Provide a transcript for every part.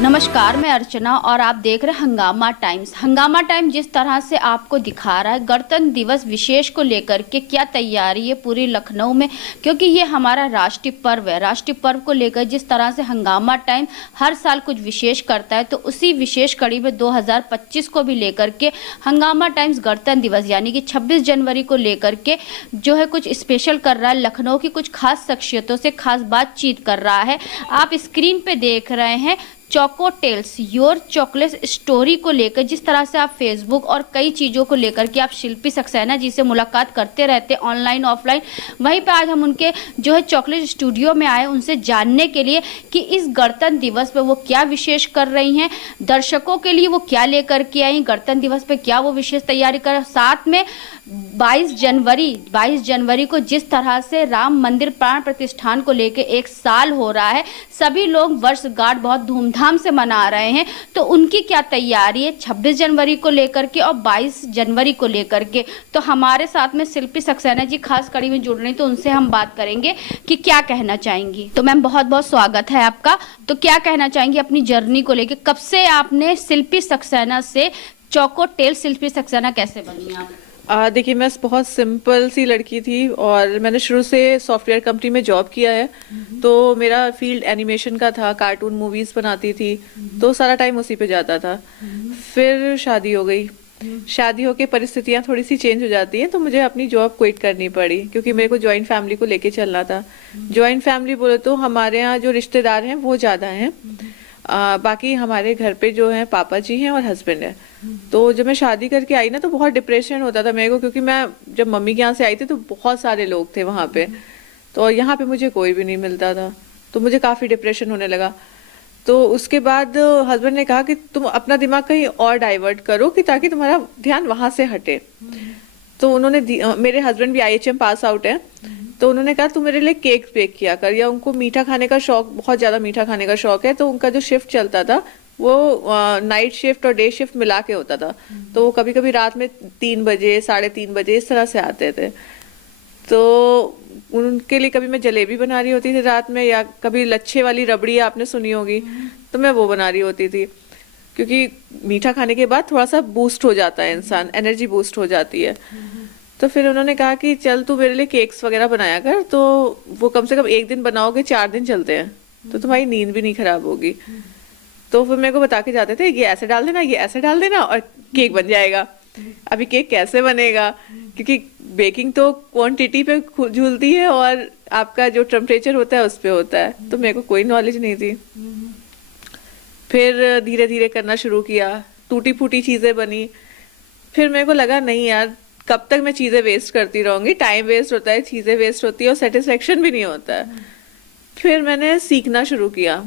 नमस्कार, मैं अर्चना और आप देख रहे हैं हंगामा टाइम्स। हंगामा टाइम जिस तरह से आपको दिखा रहा है गणतंत्र दिवस विशेष को लेकर के क्या तैयारी है पूरी लखनऊ में, क्योंकि ये हमारा राष्ट्रीय पर्व है। राष्ट्रीय पर्व को लेकर जिस तरह से हंगामा टाइम हर साल कुछ विशेष करता है, तो उसी विशेष कड़ी में 2025 को भी लेकर के हंगामा टाइम्स गणतंत्र दिवस यानी कि 26 जनवरी को लेकर के जो है कुछ स्पेशल कर रहा है। लखनऊ की कुछ खास शख्सियतों से खास बातचीत कर रहा है। आप स्क्रीन पे देख रहे हैं choco tells your chocolate story को लेकर, जिस तरह से आप फेसबुक और कई चीज़ों को लेकर के आप शिल्पी सक्सेना जी से मुलाकात करते रहते ऑनलाइन ऑफलाइन, वहीं पे आज हम उनके जो है चॉकलेट स्टूडियो में आए उनसे जानने के लिए कि इस गणतंत्र दिवस पे वो क्या विशेष कर रही हैं, दर्शकों के लिए वो क्या लेकर के आई, गणतंत्र दिवस पे क्या वो विशेष तैयारी कर, साथ में 22 जनवरी को जिस तरह से राम मंदिर प्राण प्रतिष्ठान को लेकर 1 साल हो रहा है, सभी लोग वर्षगांठ बहुत धूमधाम से मना रहे हैं, तो उनकी क्या तैयारी है 26 जनवरी को लेकर के और 22 जनवरी को लेकर के। तो हमारे साथ में शिल्पी सक्सेना जी खास कड़ी में जुड़ रही, तो उनसे हम बात करेंगे कि क्या कहना चाहेंगी। तो मैम बहुत बहुत स्वागत है आपका। तो क्या कहना चाहेंगी अपनी जर्नी को लेकर, कब से आपने शिल्पी सक्सेना से चोको टेल शिल्पी सक्सेना कैसे बनी आप? देखिए, मैं बहुत सिंपल सी लड़की थी और मैंने शुरू से सॉफ्टवेयर कंपनी में जॉब किया है। तो मेरा फील्ड एनिमेशन का था, कार्टून मूवीज बनाती थी, तो सारा टाइम उसी पे जाता था। फिर शादी हो गई। शादी होके परिस्थितियां थोड़ी सी चेंज हो जाती हैं, तो मुझे अपनी जॉब क्विट करनी पड़ी क्योंकि मेरे को जॉइंट फैमिली को लेके चलना था। जॉइंट फैमिली बोले तो हमारे यहाँ जो रिश्तेदार हैं वो ज्यादा हैं, बाकी हमारे घर पे जो है पापा जी हैं और हस्बैंड है। तो जब मैं शादी करके आई ना, तो बहुत डिप्रेशन होता था मेरे को, क्योंकि मैं जब मम्मी के यहाँ से आई थी तो बहुत सारे लोग थे वहाँ पे, तो यहाँ पे मुझे कोई भी नहीं मिलता था, तो मुझे काफ़ी डिप्रेशन होने लगा। तो उसके बाद हस्बैंड ने कहा कि तुम अपना दिमाग कहीं और डाइवर्ट करो कि ताकि तुम्हारा ध्यान वहाँ से हटे। तो उन्होंने, मेरे हस्बैंड भी IHM पास आउट है, तो उन्होंने कहा तू मेरे लिए केक बेक किया कर, या उनको मीठा खाने का शौक, बहुत ज्यादा मीठा खाने का शौक है। तो उनका जो शिफ्ट चलता था वो नाइट शिफ्ट और डे शिफ्ट मिला के होता था, तो वो कभी कभी रात में 3 बजे 3:30 बजे इस तरह से आते थे। तो उनके लिए कभी मैं जलेबी बना रही होती थी रात में, या कभी लच्छे वाली रबड़ी आपने सुनी होगी, तो मैं वो बना रही होती थी, क्योंकि मीठा खाने के बाद थोड़ा सा बूस्ट हो जाता है इंसान, एनर्जी बूस्ट हो जाती है। तो फिर उन्होंने कहा कि चल तू मेरे लिए केक्स वगैरह बनाया कर, तो वो कम से कम 1 दिन बनाओगे 4 दिन चलते हैं, तो तुम्हारी नींद भी नहीं खराब होगी। तो फिर मेरे को बता के जाते थे ये ऐसे डाल देना, ये ऐसे डाल देना और केक बन जाएगा। अभी केक कैसे बनेगा, क्योंकि बेकिंग तो क्वांटिटी पे झूलती है और आपका जो टेम्परेचर होता है उस पे होता है, तो मेरे को कोई नॉलेज नहीं थी। फिर धीरे धीरे करना शुरू किया, टूटी फूटी चीजें बनी। फिर मेरे को लगा नहीं यार, कब तक मैं चीजें वेस्ट करती रहूंगी, टाइम वेस्ट होता है, चीजें वेस्ट होती है और सेटिस्फेक्शन भी नहीं होता है। फिर मैंने सीखना शुरू किया,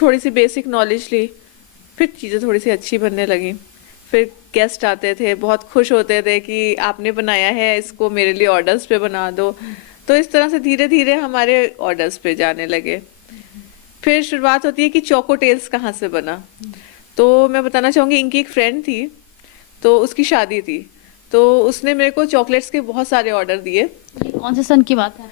थोड़ी सी बेसिक नॉलेज ली, फिर चीजें थोड़ी सी अच्छी बनने लगी। फिर गेस्ट आते थे, बहुत खुश होते थे कि आपने बनाया है, इसको मेरे लिए ऑर्डर्स पे बना दो। तो इस तरह से धीरे धीरे हमारे ऑर्डर्स पे जाने लगे। फिर शुरुआत होती है कि चोको टेल्स कहाँ से बना। तो मैं बताना चाहूंगी, इनकी एक फ्रेंड थी, तो उसकी शादी थी, तो उसने मेरे को चॉकलेट्स के बहुत सारे ऑर्डर दिए। ये कौन से सन की बात है?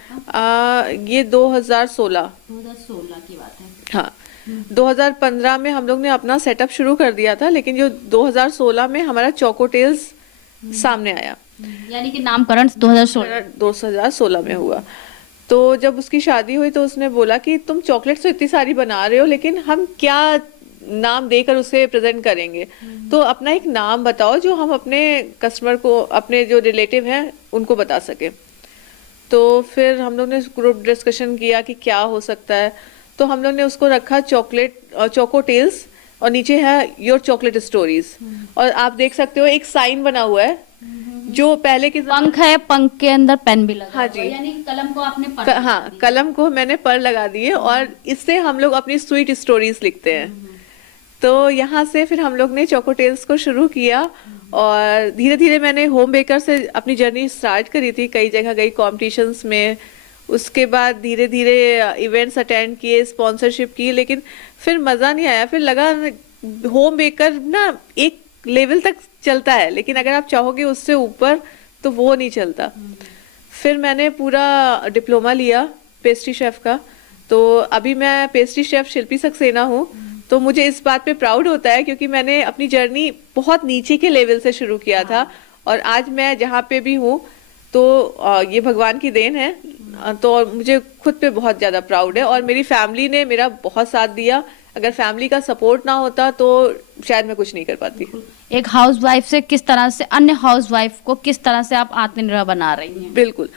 ये 2016 की बात है। हाँ, 2015 में हम लोग ने अपना सेटअप शुरू कर दिया था, लेकिन जो 2016 में हमारा चोको टेल्स सामने आया, यानी कि नामकरण 2016 में हुआ। तो जब उसकी शादी हुई तो उसने बोला कि तुम चॉकलेट्स तो इतनी सारी बना रहे हो, लेकिन हम क्या नाम देकर उसे प्रेजेंट करेंगे, तो अपना एक नाम बताओ जो हम अपने कस्टमर को, अपने जो रिलेटिव हैं उनको बता सके। तो फिर हम लोग ने ग्रुप डिस्कशन किया कि क्या हो सकता है, तो हम लोग ने उसको रखा चोको टेल्स, और नीचे है योर चॉकलेट स्टोरीज। और आप देख सकते हो एक साइन बना हुआ है जो पहले के पंख है, पंख के अंदर पेन भी लगा। हाँ जी, यानी कलम को आपने हाँ, कलम को मैंने पर लगा दिए और इससे हम लोग अपनी स्वीट स्टोरीज लिखते हैं। तो यहाँ से फिर हम लोग ने चोको टेल्स को शुरू किया और धीरे धीरे मैंने होम बेकर से अपनी जर्नी स्टार्ट करी थी। कई जगह गई कॉम्पिटिशन्स में, उसके बाद धीरे धीरे इवेंट्स अटेंड किए, स्पॉन्सरशिप की, लेकिन फिर मज़ा नहीं आया। फिर लगा होम बेकर ना एक लेवल तक चलता है, लेकिन अगर आप चाहोगे उससे ऊपर तो वो नहीं चलता। फिर मैंने पूरा डिप्लोमा लिया पेस्ट्री शेफ का, तो अभी मैं पेस्ट्री शेफ शिल्पी सक्सेना हूँ। तो मुझे इस बात पे प्राउड होता है क्योंकि मैंने अपनी जर्नी बहुत नीचे के लेवल से शुरू किया था और आज मैं जहाँ पे भी हूँ तो ये भगवान की देन है। तो मुझे खुद पे बहुत ज्यादा प्राउड है और मेरी फैमिली ने मेरा बहुत साथ दिया। अगर फैमिली का सपोर्ट ना होता तो शायद मैं कुछ नहीं कर पाती। एक हाउसवाइफ से किस तरह से अन्य हाउसवाइफ को किस तरह से आप आत्मनिर्भर बना रही हैं? बिल्कुल,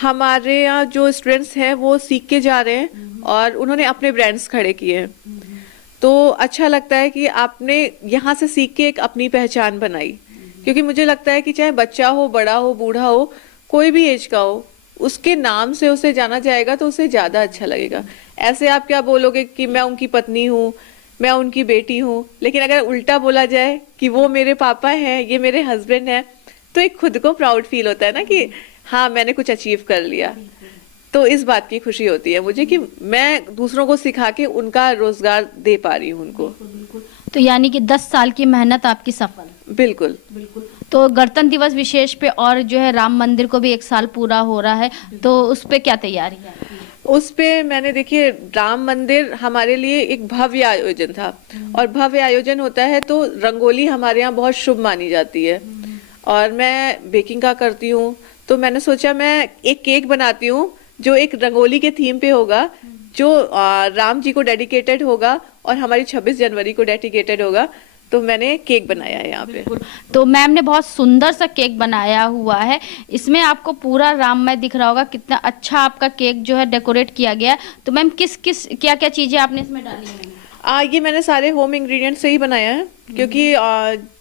हमारे यहाँ जो स्टूडेंट्स हैं वो सीख के जा रहे हैं और उन्होंने अपने ब्रांड्स खड़े किए हैं। तो अच्छा लगता है कि आपने यहाँ से सीख के एक अपनी पहचान बनाई, क्योंकि मुझे लगता है कि चाहे बच्चा हो, बड़ा हो, बूढ़ा हो, कोई भी एज का हो, उसके नाम से उसे जाना जाएगा तो उसे ज्यादा अच्छा लगेगा। ऐसे आप क्या बोलोगे कि मैं उनकी पत्नी हूँ, मैं उनकी बेटी हूँ, लेकिन अगर उल्टा बोला जाए कि वो मेरे पापा हैं, ये मेरे हस्बैंड हैं, तो एक खुद को प्राउड फील होता है ना कि हाँ मैंने कुछ अचीव कर लिया। तो इस बात की खुशी होती है मुझे कि मैं दूसरों को सिखा के उनका रोजगार दे पा रही हूँ उनको। तो यानी कि 10 साल की मेहनत आपकी सफल। बिल्कुल। तो गणतंत्र दिवस विशेष पे और जो है राम मंदिर को भी 1 साल पूरा हो रहा है, तो उस पे क्या तैयारी है? उस पे मैंने देखिए, राम मंदिर हमारे लिए एक भव्य आयोजन था और भव्य आयोजन होता है तो रंगोली हमारे यहाँ बहुत शुभ मानी जाती है और मैं बेकिंग का करती हूँ। तो मैंने सोचा मैं एक केक बनाती हूँ जो एक रंगोली के थीम पे होगा, जो राम जी को डेडिकेटेड होगा और हमारी 26 जनवरी को डेडिकेटेड होगा। तो मैंने केक बनाया है यहाँ पे। तो मैम ने बहुत सुंदर सा केक बनाया हुआ है, इसमें आपको पूरा राममय दिख रहा होगा। कितना अच्छा आपका केक जो है डेकोरेट किया गया है। तो मैम किस किस क्या क्या चीजें आपने इसमें डाली हैं? ये मैंने सारे होम इंग्रेडिएंट्स से ही बनाया है, क्योंकि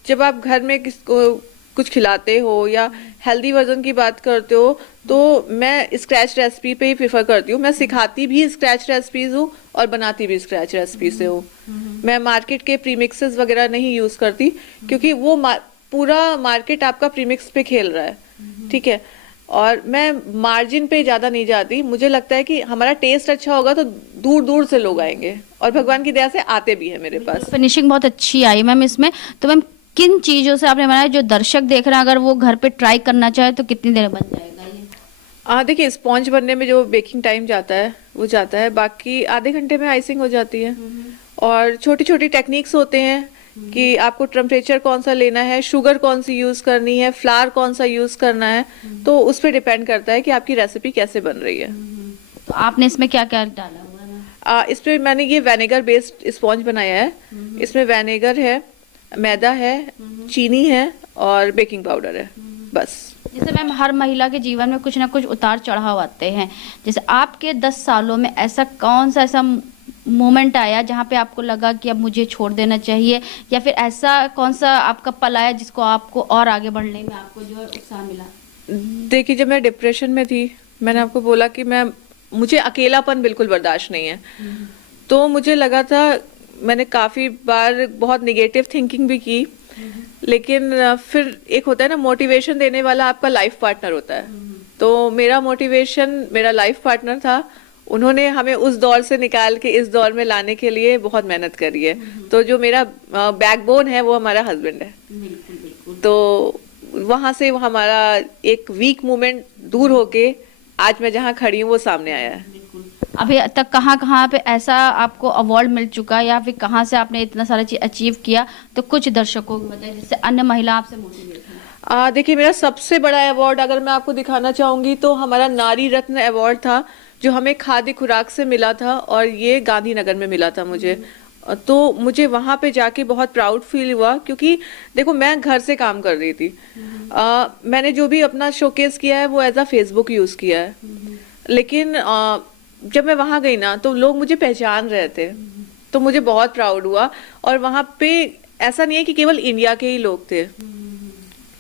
जब आप घर में किसको कुछ खिलाते हो या हेल्दी वर्जन की बात करते हो तो मैं स्क्रैच रेसिपी पे ही प्रेफर करती हूँ। मैं सिखाती भी स्क्रैच रेसिपीज हूँ और बनाती भी स्क्रैच रेसिपी से हूँ। मैं मार्केट के प्रीमिक्सेस वगैरह नहीं यूज करती, क्योंकि वो पूरा मार्केट आपका प्रीमिक्स पे खेल रहा है, ठीक है। और मैं मार्जिन पे ज्यादा नहीं जाती। मुझे लगता है कि हमारा टेस्ट अच्छा होगा तो दूर दूर से लोग आएंगे और भगवान की दया से आते भी है मेरे पास। फिनिशिंग बहुत अच्छी आई मैम इसमें। तो मैम किन चीजों से आपने बनाया, जो दर्शक देख रहे हैं अगर वो घर पे ट्राई करना चाहे तो कितनी देर बन जाएगा ये? देखिए, स्पॉन्ज बनने में जो बेकिंग टाइम जाता है वो जाता है, बाकी आधे घंटे में आइसिंग हो जाती है। और छोटी छोटी टेक्निक्स होते हैं कि आपको टेम्परेचर कौन सा लेना है, शुगर कौन सी यूज करनी है, फ्लावर कौन सा यूज करना है, तो उस पर डिपेंड करता है कि आपकी रेसिपी कैसे बन रही है। तो आपने इसमें क्या क्या डाला हुआ है? इस पे मैंने ये वेनेगर बेस्ड स्पॉन्ज बनाया है। इसमें वेनेगर है, मैदा है, चीनी है और बेकिंग पाउडर है, बस। जैसे मैम हर महिला के जीवन में कुछ ना कुछ उतार चढ़ाव आते हैं, जैसे आपके 10 सालों में ऐसा कौन सा ऐसा मोमेंट आया जहाँ पे आपको लगा कि अब मुझे छोड़ देना चाहिए, या फिर ऐसा कौन सा आपका पल आया जिसको आपको और आगे बढ़ने में आपको जो है उत्साह मिला? देखिए, जब मैं डिप्रेशन में थी, मैंने आपको बोला कि मुझे अकेलापन बिल्कुल बर्दाश्त नहीं है। तो मुझे लगा था, मैंने काफी बार बहुत निगेटिव थिंकिंग भी की, लेकिन फिर एक होता है ना, मोटिवेशन देने वाला आपका लाइफ पार्टनर होता है। तो मेरा मोटिवेशन मेरा लाइफ पार्टनर था। उन्होंने हमें उस दौर से निकाल के इस दौर में लाने के लिए बहुत मेहनत करी है। तो जो मेरा बैकबोन है वो हमारा हस्बैंड है। तो वहां से वो हमारा एक वीक मोमेंट दूर होके आज मैं जहाँ खड़ी हूँ वो सामने आया है। अभी तक कहाँ पे ऐसा आपको अवार्ड मिल चुका है, या फिर कहाँ से आपने इतना सारा चीज अचीव किया, तो कुछ दर्शकों को बताइए जिससे अन्य महिला आपसे मोटिवेट हो। देखिए, मेरा सबसे बड़ा अवार्ड अगर मैं आपको दिखाना चाहूंगी तो हमारा नारी रत्न अवार्ड था, जो हमें खाद्य खुराक से मिला था और ये गांधीनगर में मिला था मुझे। तो मुझे वहां पे जाके बहुत प्राउड फील हुआ, क्योंकि देखो मैं घर से काम कर रही थी। मैंने जो भी अपना शोकेस किया है वो एज अ फेसबुक यूज किया है, लेकिन जब मैं वहां गई ना तो लोग मुझे पहचान रहे थे, तो मुझे बहुत प्राउड हुआ। और वहां पे ऐसा नहीं है कि केवल इंडिया के ही लोग थे,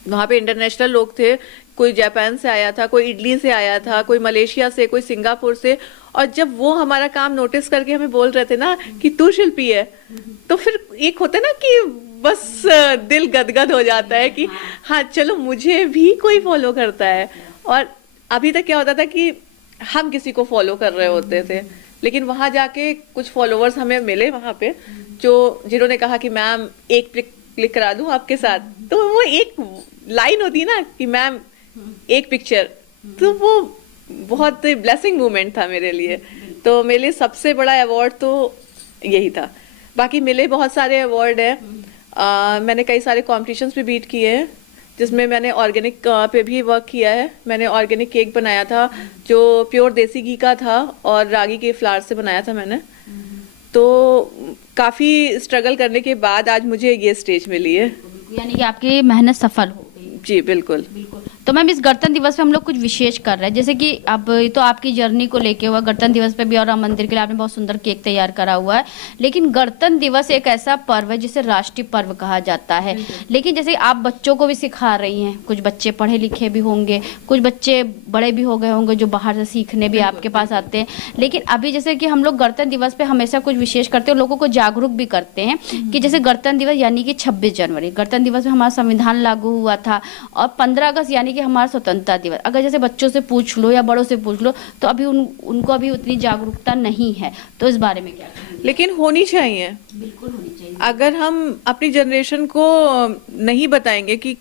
वहां पे इंटरनेशनल लोग थे। कोई जापान से आया था, कोई इटली से आया था, कोई मलेशिया से, कोई सिंगापुर से। और जब वो हमारा काम नोटिस करके हमें बोल रहे थे ना कि तू शिल्पी है, तो फिर एक होता है ना कि बस दिल गदगद हो जाता है कि हाँ चलो मुझे भी कोई फॉलो करता है। और अभी तक क्या होता था कि हम किसी को फॉलो कर रहे होते थे, लेकिन वहां जाके कुछ फॉलोवर्स हमें मिले वहां पे, जिन्होंने कहा कि मैम एक क्लिक करा दूं आपके साथ। तो वो एक लाइन होती है ना कि मैम एक पिक्चर, तो वो बहुत ब्लेसिंग मोमेंट था मेरे लिए। तो मेरे लिए सबसे बड़ा अवार्ड तो यही था। बाकी मिले बहुत सारे अवार्ड हैं। मैंने कई सारे कॉम्पिटिशन्स भी बीट किए हैं, जिसमें मैंने ऑर्गेनिक पे भी वर्क किया है। मैंने ऑर्गेनिक केक बनाया था जो प्योर देसी घी का था और रागी के फ्लावर से बनाया था मैंने। तो काफ़ी स्ट्रगल करने के बाद आज मुझे ये स्टेज मिली है। यानी कि आपकी मेहनत सफल हो गई। जी बिल्कुल। तो मैम इस गणतंत्र दिवस पे हम लोग कुछ विशेष कर रहे हैं, जैसे कि अब ये तो आपकी जर्नी को लेके हुआ, गणतंत्र दिवस पे भी और राम मंदिर के लिए आपने बहुत सुंदर केक तैयार करा हुआ है। लेकिन गणतंत्र दिवस एक ऐसा पर्व है जिसे राष्ट्रीय पर्व कहा जाता है। लेकिन जैसे आप बच्चों को भी सिखा रही हैं, कुछ बच्चे पढ़े लिखे भी होंगे, कुछ बच्चे बड़े भी हो गए होंगे जो बाहर से सीखने भी आपके पास आते हैं। लेकिन अभी जैसे कि हम लोग गणतंत्र दिवस पे हमेशा कुछ विशेष करते हैं, लोगों को जागरूक भी करते हैं कि जैसे गणतंत्र दिवस यानी कि 26 जनवरी, गणतंत्र दिवस में हमारा संविधान लागू हुआ था, और 15 अगस्त यानी कि हमारा स्वतंत्रता दिवस। अगर जैसे बच्चों से पूछ लो या बड़ों से पूछ लो तो अभी उनको अभी उतनी जागरूकता नहीं है, तो इस बारे में क्या कहेंगे? लेकिन होनी चाहिए, बिल्कुल होनी चाहिए। अगर हम अपनी जनरेशन को नहीं बताएंगे कि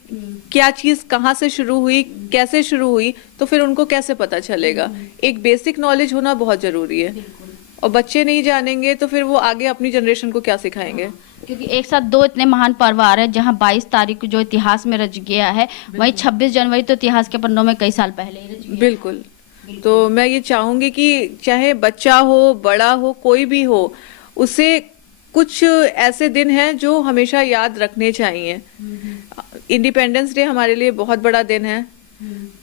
क्या चीज़ कहाँ से शुरू हुई, कैसे शुरू हुई, तो फिर उनको कैसे पता चलेगा। एक बेसिक नॉलेज होना बहुत ज़रूरी है, और बच्चे नहीं जानेंगे तो फिर वो आगे अपनी जनरेशन को क्या सिखाएंगे। क्योंकि एक साथ दो इतने महान पर्व आ रहे हैं, जहां 22 तारीख को जो इतिहास में रच गया है, वहीं 26 जनवरी तो इतिहास के पन्नों में कई साल पहले ही रच गया। बिल्कुल। तो मैं ये चाहूंगी कि चाहे बच्चा हो, बड़ा हो, कोई भी हो, उसे कुछ ऐसे दिन हैं जो हमेशा याद रखने चाहिए। इंडिपेंडेंस डे हमारे लिए बहुत बड़ा दिन है,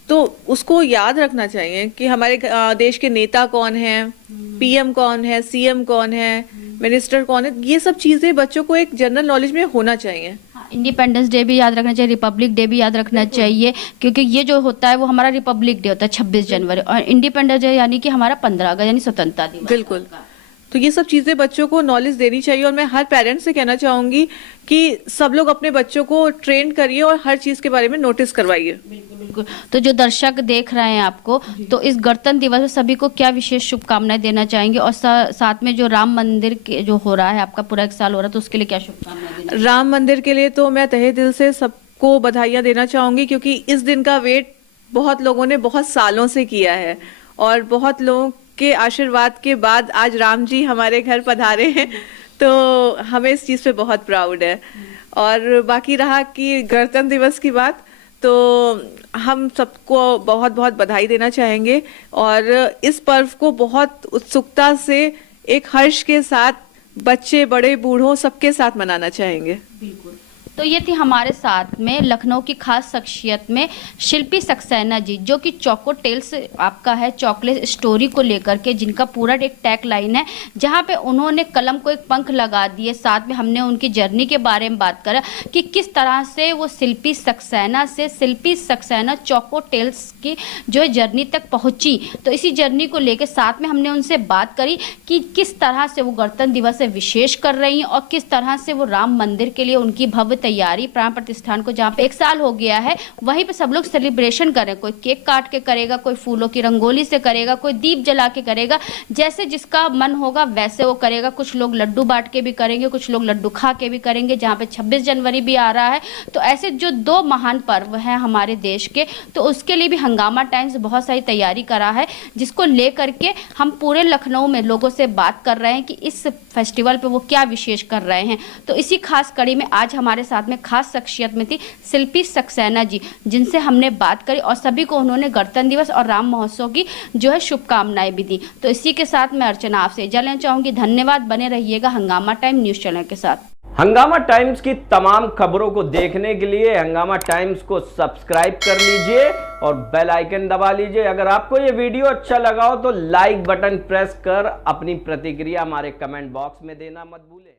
तो उसको याद रखना चाहिए कि हमारे देश के नेता कौन हैं, पीएम कौन है, सीएम कौन है, मिनिस्टर कौन है। ये सब चीजें बच्चों को एक जनरल नॉलेज में होना चाहिए। इंडिपेंडेंस डे भी याद रखना चाहिए, रिपब्लिक डे भी याद रखना चाहिए, क्योंकि ये जो होता है वो हमारा रिपब्लिक डे होता है 26 जनवरी, और इंडिपेंडेंस डे यानी कि हमारा 15 अगस्त यानी स्वतंत्रता दिवस। बिल्कुल। तो ये सब चीज़ें बच्चों को नॉलेज देनी चाहिए, और मैं हर पेरेंट्स से कहना चाहूंगी कि सब लोग अपने बच्चों को ट्रेन करिए और हर चीज़ के बारे में नोटिस करवाइए। बिल्कुल बिल्कुल। तो जो दर्शक देख रहे हैं आपको, तो इस गणतंत्र दिवस में सभी को क्या विशेष शुभकामनाएं देना चाहेंगे, और साथ में जो राम मंदिर के जो हो रहा है, आपका पूरा 1 साल हो रहा है, तो उसके लिए क्या शुभकामनाएं देना? राम मंदिर के लिए तो मैं तहे दिल से सबको बधाइयाँ देना चाहूंगी, क्योंकि इस दिन का वेट बहुत लोगों ने बहुत सालों से किया है, और बहुत लोगों के आशीर्वाद के बाद आज राम जी हमारे घर पधारे हैं, तो हमें इस चीज़ पे बहुत प्राउड है। और बाकी रहा कि गणतंत्र दिवस की बात, तो हम सबको बहुत बहुत बधाई देना चाहेंगे, और इस पर्व को बहुत उत्सुकता से, एक हर्ष के साथ, बच्चे बड़े बूढ़ों सबके साथ मनाना चाहेंगे। बिल्कुल। तो ये थी हमारे साथ में लखनऊ की खास शख्सियत में शिल्पी सक्सेना जी, जो कि चौको टेल्स आपका है चॉकलेट स्टोरी को लेकर के, जिनका पूरा एक टैग लाइन है, जहाँ पे उन्होंने कलम को एक पंख लगा दिए। साथ में हमने उनकी जर्नी के बारे में बात करा कि किस तरह से वो शिल्पी सक्सेना से शिल्पी सक्सेना चौको टेल्स की जो है जर्नी तक पहुँची। तो इसी जर्नी को लेकर साथ में हमने उनसे बात करी कि किस तरह से वो गणतंत्र दिवस से विशेष कर रही हैं, और किस तरह से वो राम मंदिर के लिए उनकी भव्य तैयारी, प्राण प्रतिष्ठान को जहाँ पे 1 साल हो गया है, वहीं पे सब लोग सेलिब्रेशन कर रहे हैं। कोई केक काट के करेगा, कोई फूलों की रंगोली से करेगा, कोई दीप जला के करेगा, जैसे जिसका मन होगा वैसे वो करेगा। कुछ लोग लड्डू बांट के भी करेंगे, कुछ लोग लड्डू खा के भी करेंगे, जहाँ पे 26 जनवरी भी आ रहा है। तो ऐसे जो 2 महान पर्व हैं हमारे देश के, तो उसके लिए भी हंगामा टाइम्स बहुत सारी तैयारी करा है, जिसको लेकर के हम पूरे लखनऊ में लोगों से बात कर रहे हैं कि इस फेस्टिवल पे वो क्या विशेष कर रहे हैं। तो इसी खास कड़ी में आज हमारे साथ में खास शख्सियत में थी शिल्पी सक्सेना जी, जिनसे हमने बात करी, और सभी को उन्होंने गणतंत्र दिवस और राम महोत्सव की जो है शुभकामनाएं भी दी। तो इसी के साथ मैं अर्चना आपसे इजाजत लेना चाहूंगी। धन्यवाद, बने रहिएगा हंगामा टाइम न्यूज चैनल के साथ। हंगामा टाइम्स की तमाम खबरों को देखने के लिए हंगामा टाइम्स को सब्सक्राइब कर लीजिए और बेल आइकन दबा लीजिए। अगर आपको ये वीडियो अच्छा लगा हो तो लाइक बटन प्रेस कर अपनी प्रतिक्रिया हमारे कमेंट बॉक्स में देना मत भूलें।